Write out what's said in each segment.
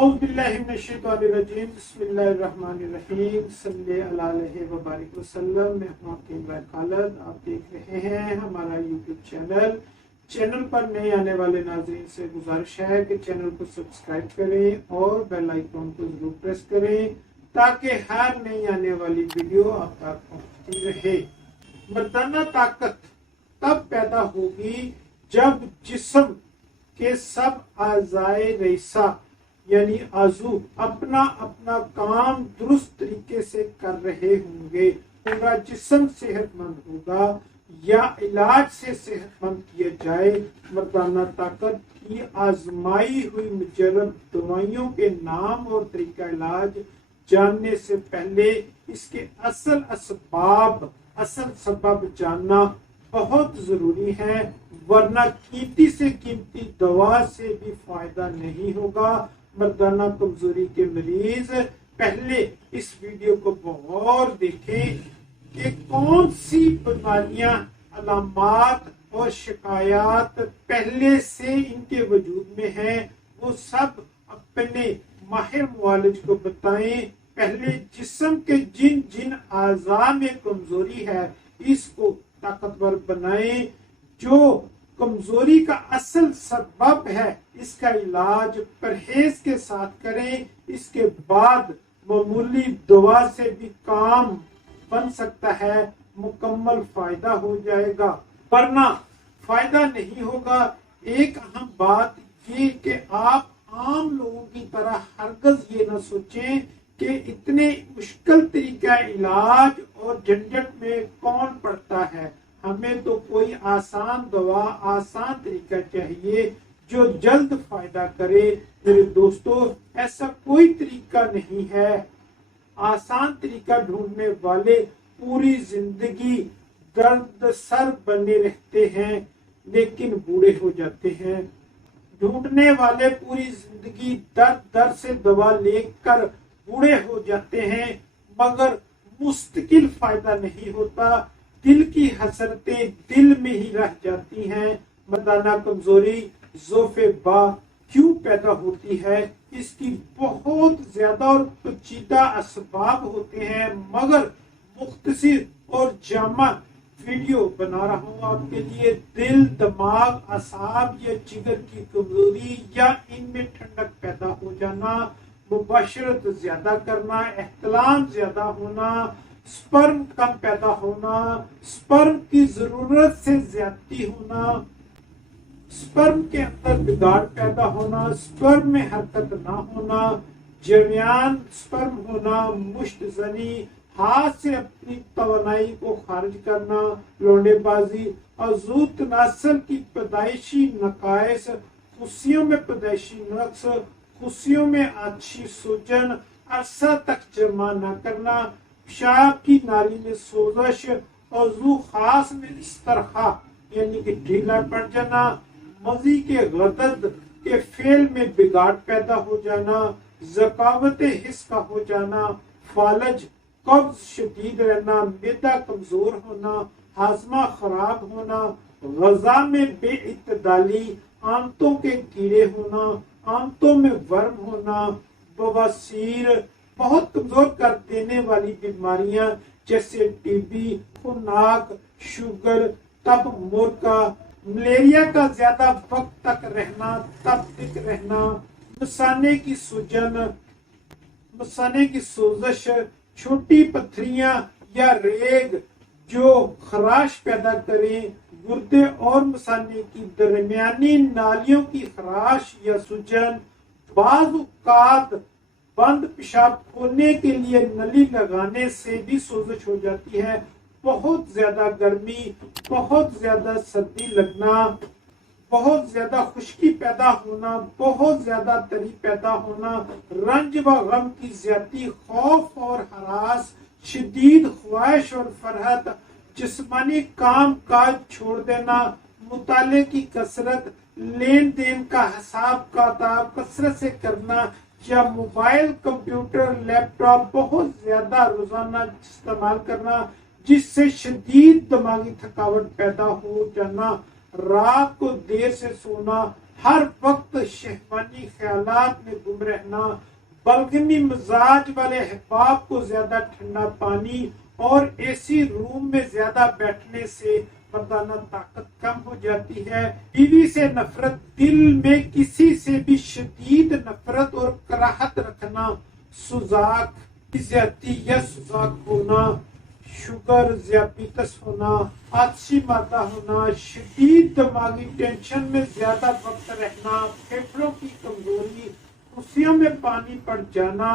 اعوذ باللہ من الشیطان الرجیم بسم اللہ الرحمن الرحیم صلی اللہ علیہ وبارک وسلم۔ میں ہوں آپ کے امراء خالد، آپ دیکھ رہے ہیں ہمارا یوٹیوب چینل پر نئے آنے والے ناظرین سے گزارش ہے کہ چینل کو سبسکرائب کریں اور بیل آئیکن کو ضرور پریس کریں تاکہ ہر نئی آنے والی ویڈیو آپ تک پہنچتی رہے۔ مردانہ طاقت تب پیدا ہوگی جب جسم کے سب اعضائے رئیسہ یعنی عضو اپنا کام درست طریقے سے کر رہے ہوں گے، پورا جسم صحت مند ہوگا یا علاج سے صحت مند کیا جائے۔ مردانہ طاقت کی آزمائی ہوئی مجرب دوائیوں کے نام اور طریقہ علاج جاننے سے پہلے اس کے اصل سبب جاننا بہت ضروری ہے، ورنہ قیمتی سے قیمتی دوا سے بھی فائدہ نہیں ہوگا۔ مردانہ کمزوری کے مریض پہلے اس ویڈیو کو غور دیکھیں کہ کون سی بیماریاں، علامات اور شکایات پہلے سے ان کے وجود میں ہیں، وہ سب اپنے ماہر معالج کو بتائیں۔ پہلے جسم کے جن اعضاء میں کمزوری ہے اس کو طاقتور بنائیں۔ جو کمزوری کا اصل سبب ہے اس کا علاج پرہیز کے ساتھ کریں، اس کے بعد معمولی دوا سے بھی کام بن سکتا ہے، مکمل فائدہ ہو جائے گا، ورنہ فائدہ نہیں ہوگا۔ ایک اہم بات یہ کہ آپ عام لوگوں کی طرح ہرگز یہ نہ سوچیں کہ اتنے مشکل طریقہ علاج اور جھنجھٹ میں کون پڑتا ہے، ہمیں تو کوئی آسان دوا، آسان طریقہ چاہیے جو جلد فائدہ کرے۔ میرے دوستو، ایسا کوئی طریقہ نہیں ہے۔ آسان طریقہ ڈھونڈنے والے پوری زندگی درد سر بنے رہتے ہیں لیکن بوڑھے ہو جاتے ہیں۔ ڈھونڈنے والے پوری زندگی درد سے دوا لے کر بوڑھے ہو جاتے ہیں مگر مستقل فائدہ نہیں ہوتا، دل کی حسرتیں دل میں ہی رہ جاتی ہیں۔ مردانہ کمزوری ضعف با کیوں پیدا ہوتی ہے؟ اس کی بہت زیادہ اور پیچیدہ اسباب ہوتے ہیں، مگر مختصر اور جامع ویڈیو بنا رہا ہوں آپ کے لیے۔ دل، دماغ، اعصاب یا جگر کی کمزوری یا ان میں ٹھنڈک پیدا ہو جانا، مباشرت زیادہ کرنا، احتلام زیادہ ہونا، سپرم کم پیدا ہونا، سپرم کی ضرورت سے زیادتی ہونا، سپرم کے اندر بگاڑ پیدا ہونا، سپرم میں حرکت نہ ہونا، جریان سپرم ہونا، مشت زنی، ہاتھ سے اپنی توانائی کو خارج کرنا، لونڈے بازی، عضو تناسل کی پیدائشی نقائص، خصیوں میں پیدائشی نقص، خصیوں میں آتشی سوجن، عرصہ تک جمع نہ کرنا، پیشاب کی نالی میں سوزش، عضو خاص میں استرخاء یعنی کہ ڈھیلا پڑ جانا، مضی کے غدد کے فعل میں بگاڑ پیدا ہو جانا، ذکاوت حس کا ہو جانا، فالج، قبض شدید رہنا، معدہ کمزور ہونا، ہاضمہ خراب ہونا، غذا میں بے اعتدالی، آنتوں کے کیڑے ہونا، آنتوں میں ورم ہونا، بواسیر، بہت کمزور کر دینے والی بیماریاں جیسے ٹی بی، خوناک، شوگر، تب مورکا، ملیریا کا زیادہ وقت تک رہنا، تب رہنا، مثانے کی سوجن، مثانے کی سوزش، چھوٹی پتھریاں یا ریگ جو خراش پیدا کریں، گردے اور مثانے کی درمیانی نالیوں کی خراش یا سوجن، بعض اوقات بند پیشاب کھولنے کے لیے نلی لگانے سے بھی سوزش ہو جاتی ہے، بہت زیادہ گرمی، بہت زیادہ سردی لگنا، بہت زیادہ خشکی پیدا ہونا، بہت زیادہ تری پیدا ہونا، رنج و غم کی زیادتی، خوف اور ہراس، شدید خواہش اور فرحت، جسمانی کام کاج چھوڑ دینا، مطالعے کی کثرت، لین دین کا حساب کتاب کثرت سے کرنا یا موبائل، کمپیوٹر، لیپ ٹاپ بہت زیادہ روزانہ استعمال کرنا جس سے شدید دماغی تھکاوٹ پیدا ہو جانا، رات کو دیر سے سونا، ہر وقت شہوانی خیالات میں گم رہنا، بلغمی مزاج والے احباب کو زیادہ ٹھنڈا پانی اور اے سی روم میں زیادہ بیٹھنے سے مردانہ طاقت کم ہو جاتی ہے۔ بیوی سے نفرت، دل میں کسی سے بھی شدید نفرت اور کراہت رکھنا، سوزاک زیادتی یا سوزاک ہونا، شوگر ذیابیطس ہونا، آتشی مادہ ہونا، شدید دماغی ٹینشن میں زیادہ وقت رہنا، پھیپھڑوں کی کمزوری، کرسیوں میں پانی پڑ جانا،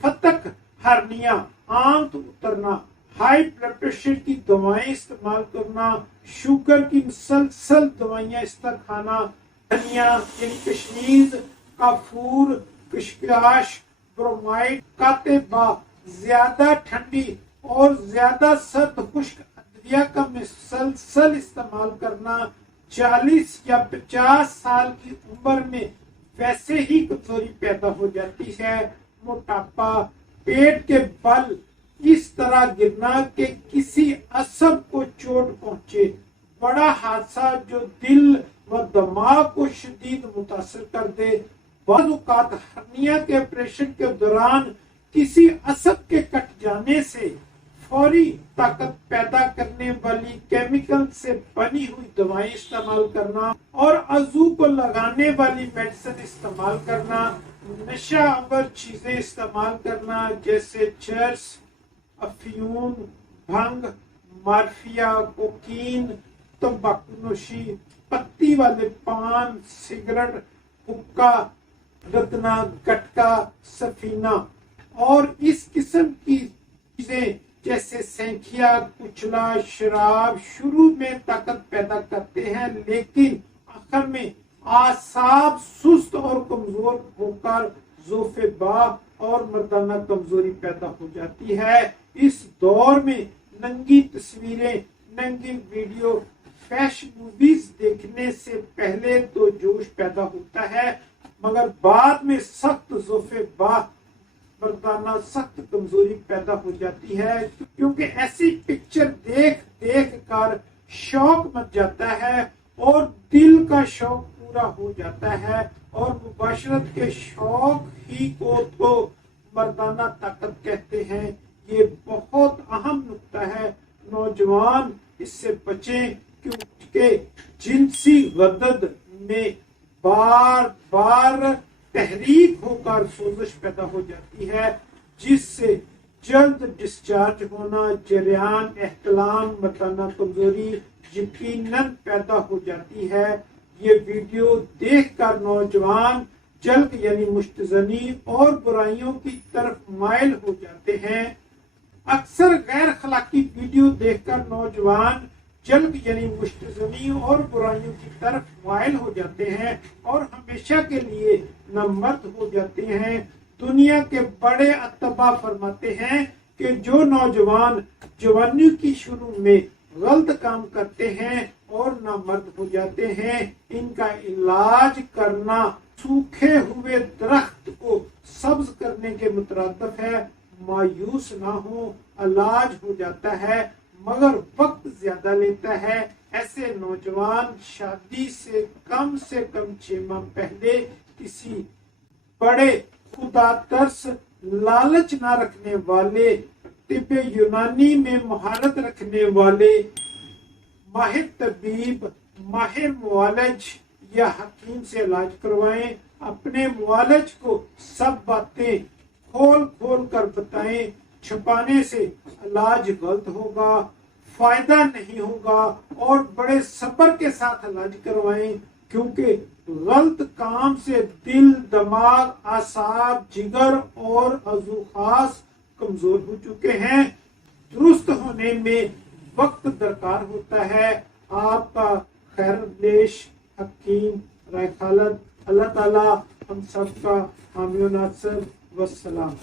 فتق، ہرنیا، آنت اترنا، ہائی بلڈ پریشر کی دوائیں استعمال کرنا، شوگر کی مسلسل دوائیاں کھانا، دھنیا یعنی کشمیز، کافور، کشکاش، برومائڈ، کاتبا، زیادہ ٹھنڈی اور زیادہ سرد خشک ادویہ کا مسلسل استعمال کرنا، 40 یا 50 سال کی عمر میں ویسے ہی کمزوری پیدا ہو جاتی ہے، موٹاپا، پیٹ کے بل اس طرح گرنا کہ کسی عصب کو چوٹ پہنچے، بڑا حادثہ جو دل و دماغ کو شدید متاثر کر دے، بعض اوقات ہرنیا کے آپریشن کے دوران کسی عصب کے کٹ جانے سے فوری طاقت پیدا کرنے والی کیمیکل سے بنی ہوئی دوائیں استعمال کرنا اور عضو کو لگانے والی میڈیسن استعمال کرنا، نشہ آور چیزیں استعمال کرنا جیسے چرس، افیون، بھنگ، مارفیا، کوکین، تمباکو نوشی، پتی والے پان، سگریٹ، حکا، رتنا، گٹکا، سفینہ اور اس قسم کی چیزیں جیسے سینکھیا، کچلا، شراب شروع میں طاقت پیدا کرتے ہیں لیکن آخر میں اعصاب سست اور کمزور ہو کر ضعف باہ اور مردانہ کمزوری پیدا ہو جاتی ہے۔ اس دور میں ننگی تصویریں، ننگی ویڈیو، فیش موویز دیکھنے سے پہلے تو جوش پیدا ہوتا ہے مگر بعد میں سخت ضعف باہ، مردانہ سخت کمزوری پیدا ہو جاتی ہے، کیونکہ ایسی پکچر دیکھ دیکھ کر شوق مچ جاتا ہے اور دل کا شوق پورا ہو جاتا ہے اور مباشرت کے شوق ہی کو تو مردانہ طاقت کہتے ہیں۔ یہ بہت اہم نکتہ ہے، نوجوان اس سے بچیں کیونکہ جنسی غدد میں بار بار تحریک ہو کر سوزش پیدا ہو جاتی ہے جس سے جلد ڈسچارج ہونا، جریان احتلام، مردانہ کمزوری یقیناً پیدا ہو جاتی ہے۔ یہ ویڈیو دیکھ کر نوجوان جلد یعنی مشتزنی اور برائیوں کی طرف مائل ہو جاتے ہیں۔ اکثر غیر اخلاقی ویڈیو دیکھ کر نوجوان جلد یعنی مشتزنی اور برائیوں کی طرف مائل ہو جاتے ہیں اور ہمیشہ کے لیے نامرد ہو جاتے ہیں۔ دنیا کے بڑے اتباع فرماتے ہیں کہ جو نوجوان جوانی کی شروع میں غلط کام کرتے ہیں اور نامرد ہو جاتے ہیں، ان کا علاج کرنا سوکھے ہوئے درخت کو سبز کرنے کے مترادف ہے۔ مایوس نہ ہو، علاج ہو جاتا ہے مگر وقت زیادہ لیتا ہے۔ ایسے نوجوان شادی سے کم 6 ماہ پہلے کسی بڑے خدا ترس، لالچ نہ رکھنے والے، طب یونانی میں مہارت رکھنے والے ماہر طبیب، ماہر معالج یا حکیم سے علاج کروائیں۔ اپنے معالج کو سب باتیں کھول کھول کر بتائیں، چھپانے سے علاج غلط ہوگا، فائدہ نہیں ہوگا اور بڑے صبر کے ساتھ علاج کروائیں کیونکہ غلط کام سے دل، دماغ، اعصاب، جگر اور عضو خاص کمزور ہو چکے ہیں۔ درست ہونے میں وقت درکار ہوتا ہے۔ آپ کا خیر اندیش حکیم رائے خالد۔ اللہ تعالی ہم سب کا حامی و ناصر۔ والسلام۔